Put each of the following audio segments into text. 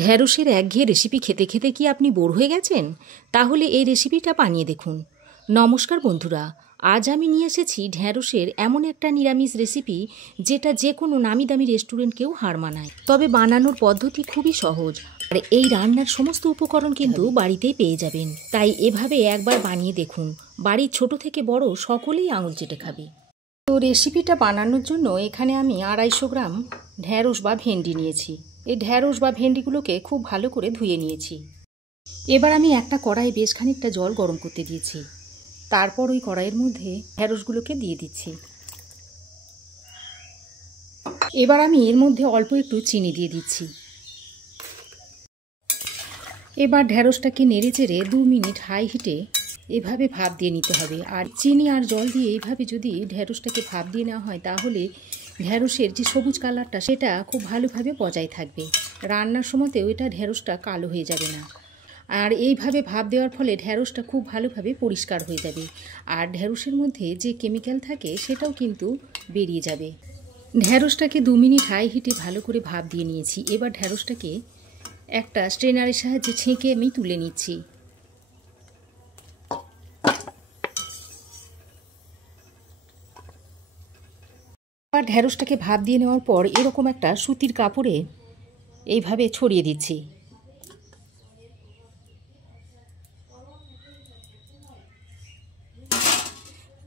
ঢ্যাঁড়সের একঘেয়ে রেসিপি খেতে খেতে কি আপনি বোর হয়ে গেছেন? তাহলে এই রেসিপিটা বানিয়ে দেখুন। নমস্কার বন্ধুরা, আজ আমি নিয়ে এসেছি ঢ্যাঁড়সের এমন একটা নিরামিষ রেসিপি যেটা যে কোনো নামি দামি রেস্টুরেন্টকেও হার মানায়। তবে বানানোর পদ্ধতি খুবই সহজ, আর এই রান্নার সমস্ত উপকরণ কিন্তু বাড়িতেই পেয়ে যাবেন। তাই এভাবে একবার বানিয়ে দেখুন, বাড়ির ছোট থেকে বড় সকলেই আঙুল চেটে খাবে। তো রেসিপিটা বানানোর জন্য এখানে আমি 250 গ্রাম ঢ্যাঁড়স বা ভেন্ডি নিয়েছি। এই ঢ্যাঁড়স বা ভেন্ডিগুলোকে খুব ভালো করে ধুয়ে নিয়েছি। এবার আমি একটা কড়াই বেশ খানিকটা জল গরম করতে দিয়েছি। তারপর ওই কড়াইয়ের মধ্যে ঢ্যাঁড়সগুলোকে দিয়ে দিচ্ছি। এবার আমি এর মধ্যে অল্প একটু চিনি দিয়ে দিচ্ছি। এবার ঢ্যাঁড়সটাকে নেড়ে চেড়ে 2 মিনিট হাই হিটে এভাবে ভাপ দিয়ে নিতে হবে। আর চিনি আর জল দিয়ে এইভাবে যদি ঢ্যাঁড়সটাকে ভাপ দিয়ে নেওয়া হয় তাহলে ঢ্যাঁড়সের যে সবুজ কালারটা সেটা খুব ভালোভাবে বজায় থাকবে। রান্নার সময়তেও এটা ঢ্যাঁড়সটা কালো হয়ে যাবে না। আর এইভাবে ভাপ দেওয়ার ফলে ঢ্যাঁড়সটা খুব ভালোভাবে পরিষ্কার হয়ে যাবে, আর ঢ্যাঁড়সের মধ্যে যে কেমিক্যাল থাকে সেটাও কিন্তু বেরিয়ে যাবে। ঢ্যাঁড়সটাকে 2 মিনিট হাই হিটে ভালো করে ভাপ দিয়ে নিয়েছি। এবার ঢ্যাঁড়সটাকে একটা স্ট্রেনারের সাহায্যে ছেঁকে আমি তুলে নিচ্ছি। আর ঢ্যাঁড়সটাকে ভাপ দিয়ে নেওয়ার পর এরকম একটা সুতির কাপড়ে এইভাবে ছড়িয়ে দিচ্ছি।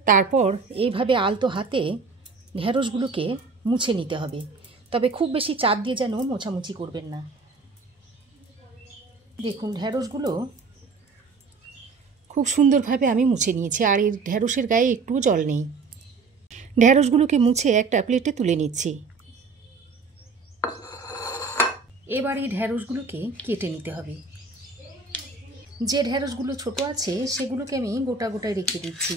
তারপর এইভাবে আলতো হাতে ঢ্যাঁড়সগুলোকে মুছে নিতে হবে, তবে খুব বেশি চাপ দিয়ে যেন মোছামুছি করবেন না। দেখুন ঢ্যাঁড়সগুলো খুব সুন্দরভাবে আমি মুছে নিয়েছি, আর এই ঢ্যাঁড়সের গায়ে একটুও জল নেই। ঢ্যাঁড়সগুলোকে মুছে একটা প্লেটে তুলে নিচ্ছি। এবার এই ঢ্যাঁড়সগুলোকে কেটে নিতে হবে। যে ঢ্যাঁড়সগুলো ছোট আছে সেগুলোকে আমি গোটা গোটায় রেখে দিচ্ছি,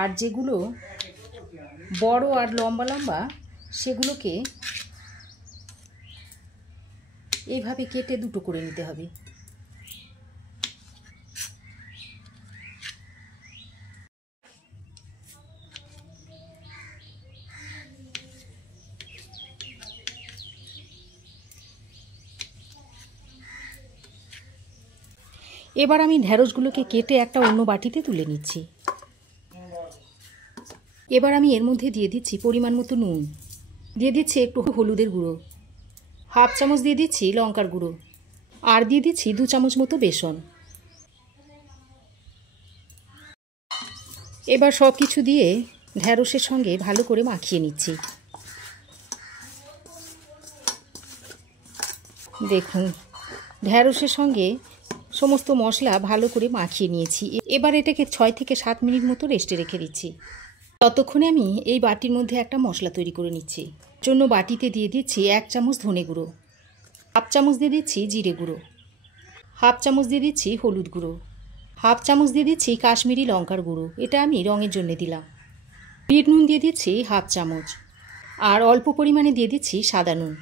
আর যেগুলো বড় আর লম্বা লম্বা সেগুলোকে এইভাবে কেটে দুটো করে নিতে হবে। এবার আমি ঢ্যাঁড়সগুলোকে কেটে একটা অন্য বাটিতে তুলে নিচ্ছি। এবার আমি এর মধ্যে দিয়ে দিচ্ছি পরিমাণ মতো নুন, দিয়ে দিচ্ছি একটু হলুদের গুঁড়ো, হাফ চামচ দিয়ে দিচ্ছি লঙ্কার গুঁড়ো, আর দিয়ে দিচ্ছি 2 চামচ মতো বেসন। এবার সব কিছু দিয়ে ঢ্যাঁড়সের সঙ্গে ভালো করে মাখিয়ে নিচ্ছি। দেখুন ঢ্যাঁড়সের সঙ্গে সমস্ত মশলা ভালো করে মাখিয়ে নিয়েছি। এবার এটাকে 6 থেকে 7 মিনিট মতো রেস্টে রেখে দিচ্ছি। ততক্ষণে আমি এই বাটির মধ্যে একটা মশলা তৈরি করে নিচ্ছি। জন্য বাটিতে দিয়ে দিচ্ছি 1 চামচ ধনে গুঁড়ো, হাফ চামচ দিয়ে দিচ্ছি জিরে গুঁড়ো, হাফ চামচ দিয়ে দিচ্ছি হলুদ গুঁড়ো, হাফ চামচ দিয়ে দিচ্ছি কাশ্মীরি লঙ্কার গুঁড়ো, এটা আমি রঙের জন্য দিলাম। বিট নুন দিয়ে দিচ্ছি হাফ চামচ, আর অল্প পরিমাণে দিয়ে দিচ্ছি সাদা নুন,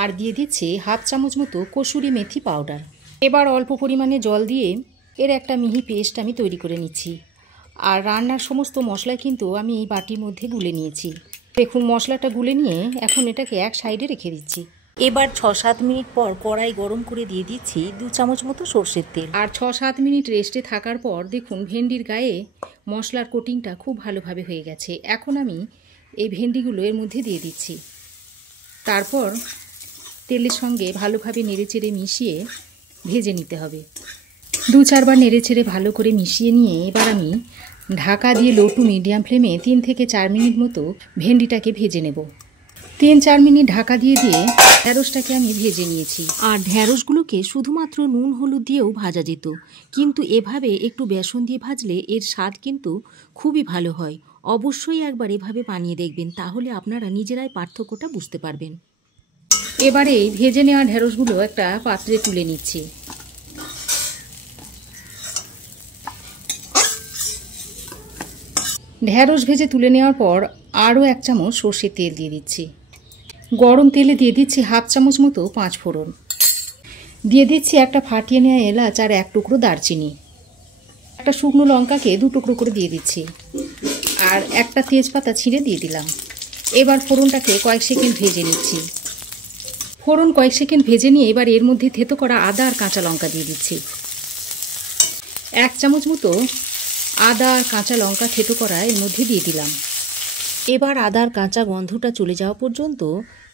আর দিয়ে দিচ্ছি হাফ চামচ মতো কসুরি মেথি পাউডার। এবার অল্প পরিমাণে জল দিয়ে এর একটা মিহি পেস্ট আমি তৈরি করে নিচ্ছি। আর রান্নার সমস্ত মশলা কিন্তু আমি এই বাটির মধ্যে গুলে নিয়েছি। দেখুন মশলাটা গুলে নিয়ে এখন এটাকে এক সাইডে রেখে দিচ্ছি। এবার 6-7 মিনিট পর কড়াই গরম করে দিয়ে দিচ্ছি 2 চামচ মতো সর্ষের তেল। আর 6-7 মিনিট রেস্টে থাকার পর দেখুন ভেন্ডির গায়ে মশলার কোটিংটা খুব ভালোভাবে হয়ে গেছে। এখন আমি এই ভেন্ডিগুলো এর মধ্যে দিয়ে দিচ্ছি। তারপর তেলের সঙ্গে ভালোভাবে নেড়েচেড়ে মিশিয়ে ভেজে নিতে হবে। 2-4 বার নেড়েচেড়ে ভালো করে মিশিয়ে নিয়ে এবার আমি ঢাকা দিয়ে লো টু মিডিয়াম ফ্লেমে 3 থেকে 4 মিনিট মতো ভেন্ডিটাকে ভেজে নেব। 3-4 মিনিট ঢাকা দিয়ে ঢ্যাঁড়সটাকে আমি ভেজে নিয়েছি। আর ঢ্যাঁড়সগুলোকে শুধুমাত্র নুন হলুদ দিয়েও ভাজা যেত, কিন্তু এভাবে একটু বেসন দিয়ে ভাজলে এর স্বাদ কিন্তু খুবই ভালো হয়। অবশ্যই একবার এভাবে বানিয়ে দেখবেন, তাহলে আপনারা নিজেরাই পার্থক্যটা বুঝতে পারবেন। এবারে ভেজে নেওয়া ঢ্যাঁড়সগুলো একটা পাত্রে তুলে নিচ্ছি। ঢ্যাঁড়স ভেজে তুলে নেওয়ার পর আরও 1 চামচ সর্ষের তেল দিয়ে দিচ্ছি। গরম তেলে দিয়ে দিচ্ছি হাফ চামচ মতো 5 ফোড়ন, দিয়ে দিচ্ছি একটা ফাটিয়ে নেওয়া এলাচ আর 1 টুকরো দারচিনি, একটা শুকনো লঙ্কাকে 2 টুকরো করে দিয়ে দিচ্ছি, আর একটা তেজপাতা ছিঁড়ে দিয়ে দিলাম। এবার ফোড়নটাকে কয়েক সেকেন্ড ভেজে নিচ্ছি। ফোড়ন কয়েক সেকেন্ড ভেজে নিয়ে এবার এর মধ্যে থেতো করা আদা আর কাঁচা লঙ্কা দিয়ে দিচ্ছি। 1 চামচ মতো আদা আর কাঁচা লঙ্কা থেতো করা এর মধ্যে দিয়ে দিলাম। এবার আদার কাঁচা গন্ধটা চলে যাওয়া পর্যন্ত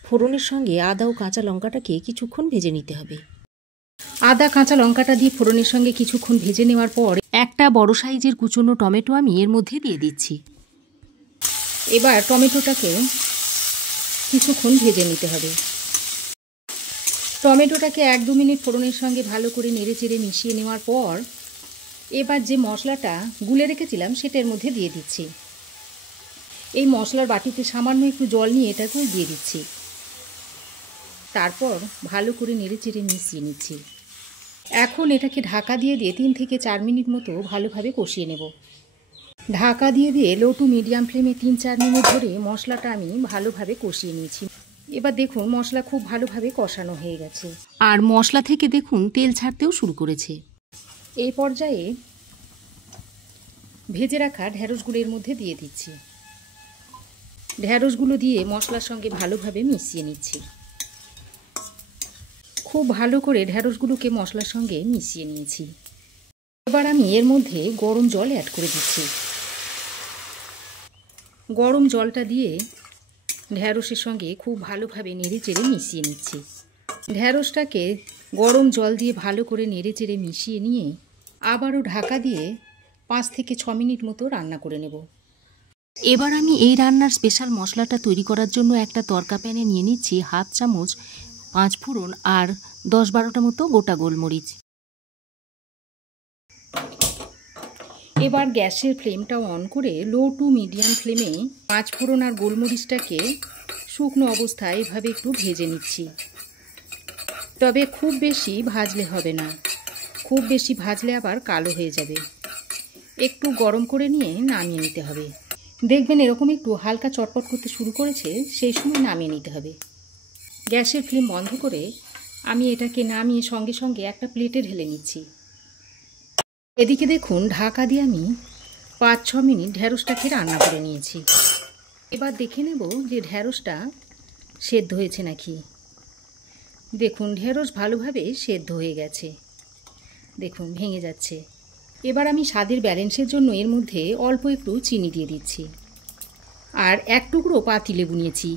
ফোড়নের সঙ্গে আদা ও কাঁচা লঙ্কাটাকে কিছুক্ষণ ভেজে নিতে হবে। আদা কাঁচা লঙ্কাটা দিয়ে ফোড়নের সঙ্গে কিছুক্ষণ ভেজে নেওয়ার পর একটা বড় সাইজের কুচনো টমেটো আমি এর মধ্যে দিয়ে দিচ্ছি। এবার টমেটোটাকে কিছুক্ষণ ভেজে নিতে হবে। টমেটোটাকে 1-2 মিনিট ফোড়নের সঙ্গে ভালো করে নেড়েচেড়ে মিশিয়ে নেওয়ার পর এবার যে মশলাটা গুলে রেখেছিলাম সেটা এর মধ্যে দিয়ে দিচ্ছি। এই মশলার বাটিতে সামান্য একটু জল নিয়ে এটাকেও দিয়ে দিচ্ছি। তারপর ভালো করে নেড়েচেড়ে মিশিয়ে নিচ্ছি। এখন এটাকে ঢাকা দিয়ে 3 থেকে 4 মিনিট মতো ভালোভাবে কষিয়ে নেব। ঢাকা দিয়ে লো টু মিডিয়াম ফ্লেমে 3-4 মিনিট ধরে মশলাটা আমি ভালোভাবে কষিয়ে নিয়েছি। এবার দেখুন মশলা খুব ভালোভাবে কষানো হয়ে গেছে আর মশলা থেকে দেখুন তেল ছাড়তেও শুরু করেছে। এই পর্যায়ে ভেজে রাখা ঢ্যাঁড়সগুলো এর মধ্যে দিয়ে দিচ্ছি। ঢ্যাঁড়সগুলো দিয়ে মশলার সঙ্গে ভালোভাবে মিশিয়ে নিচ্ছি। খুব ভালো করে ঢ্যাঁড়সগুলোকে মশলার সঙ্গে মিশিয়ে নিয়েছি। এবার আমি এর মধ্যে গরম জল অ্যাড করে দিচ্ছি। গরম জলটা দিয়ে ঢ্যাঁড়সের সঙ্গে খুব ভালোভাবে নেড়েচেড়ে মিশিয়ে নিচ্ছি। ঢ্যাঁড়সটাকে গরম জল দিয়ে ভালো করে নেড়েচেড়ে মিশিয়ে নিয়ে আবারও ঢাকা দিয়ে 5 থেকে 6 মিনিট মতো রান্না করে নেব। এবার আমি এই রান্নার স্পেশাল মশলাটা তৈরি করার জন্য একটা তড়কা প্যানে নিয়ে নিচ্ছি 1/2 চামচ 5 ফোড়ন আর 10-12টা মতো গোটা গোলমরিচ। এবার গ্যাসের ফ্লেমটা অন করে লো টু মিডিয়াম ফ্লেমে 5 ফোড়ন আর গোলমরিচটাকে শুকনো অবস্থায় এভাবে একটু ভেজে নিচ্ছি। তবে খুব বেশি ভাজলে হবে না, খুব বেশি ভাজলে আবার কালো হয়ে যাবে। একটু গরম করে নিয়ে নামিয়ে নিতে হবে। দেখবেন এরকম একটু হালকা চটপট করতে শুরু করেছে, সেই সময় নামিয়ে নিতে হবে। গ্যাসের ফ্লেম বন্ধ করে আমি এটাকে নামিয়ে সঙ্গে সঙ্গে একটা প্লেটে ঢেলে নিচ্ছি। এদিকে দেখুন ঢাকা দিয়ে আমি 5-6 মিনিট ঢ্যাঁড়সটাকে রান্না করে নিয়েছি। এবার দেখে নেব যে ঢ্যাঁড়সটা সেদ্ধ হয়েছে নাকি। দেখুন ঢ্যাঁড়স ভালোভাবে সেদ্ধ হয়ে গেছে, দেখুন ভেঙে যাচ্ছে। এবার আমি স্বাদের ব্যালেন্সের জন্য এর মধ্যে অল্প একটু চিনি দিয়ে দিচ্ছি আর 1 টুকরো পাতিলেবু নিয়েছি।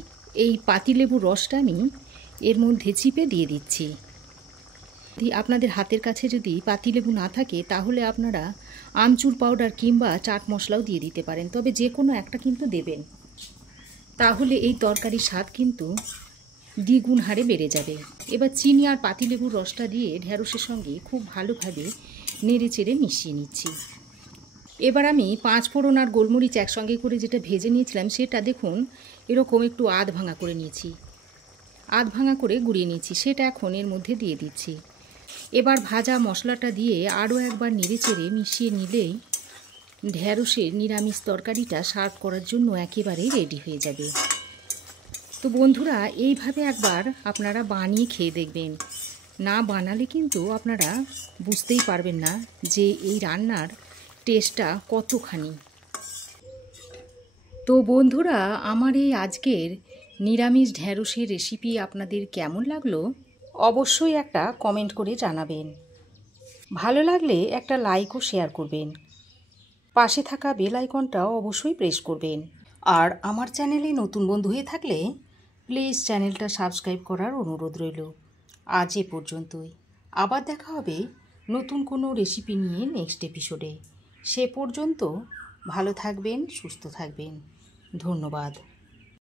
এই পাতিলেবুর রসটা আমি এর মধ্যে চিপে দিয়ে দিচ্ছি। আপনাদের হাতের কাছে যদি পাতিলেবু না থাকে তাহলে আপনারা আমচুর পাউডার কিংবা চাট মশলাও দিয়ে দিতে পারেন, তবে যে কোনো একটা কিন্তু দেবেন, তাহলে এই তরকারির স্বাদ কিন্তু দ্বিগুণ হারে বেড়ে যাবে। এবার চিনি আর পাতিলেবুর রসটা দিয়ে ঢ্যাঁড়সের সঙ্গে খুব ভালোভাবে নেড়েচেড়ে মিশিয়ে নিচ্ছি। এবার আমি 5 ফোড়ন আর গোলমরিচ একসঙ্গে করে যেটা ভেজে নিয়েছিলাম সেটা দেখুন এরকম একটু আধ ভাঙা করে নিয়েছি, আধ ভাঙা করে গুঁড়িয়ে নিয়েছি, সেটা এখন এর মধ্যে দিয়ে দিচ্ছি। এবার ভাজা মশলাটা দিয়ে আরও একবার নেড়েচেড়ে মিশিয়ে নিলেই ঢ্যাঁড়সের নিরামিষ তরকারিটা সার্ভ করার জন্য একেবারে রেডি হয়ে যাবে। তো বন্ধুরা এইভাবে একবার আপনারা বানিয়ে খেয়ে দেখবেন, না বানালে কিন্তু আপনারা বুঝতেই পারবেন না যে এই রান্নার টেস্টটা কতখানি। তো বন্ধুরা আমার এই আজকের নিরামিষ ঢ্যাঁড়সের রেসিপি আপনাদের কেমন লাগলো অবশ্যই একটা কমেন্ট করে জানাবেন। ভালো লাগলে একটা লাইক ও শেয়ার করবেন। পাশে থাকা বেল আইকনটা অবশ্যই প্রেস করবেন। আর আমার চ্যানেলে নতুন বন্ধু হয়ে থাকলে প্লিজ চ্যানেলটা সাবস্ক্রাইব করার অনুরোধ রইল। আজ এ পর্যন্তই, আবার দেখা হবে নতুন কোনো রেসিপি নিয়ে নেক্সট এপিসোডে। সে পর্যন্ত ভালো থাকবেন, সুস্থ থাকবেন। ধন্যবাদ।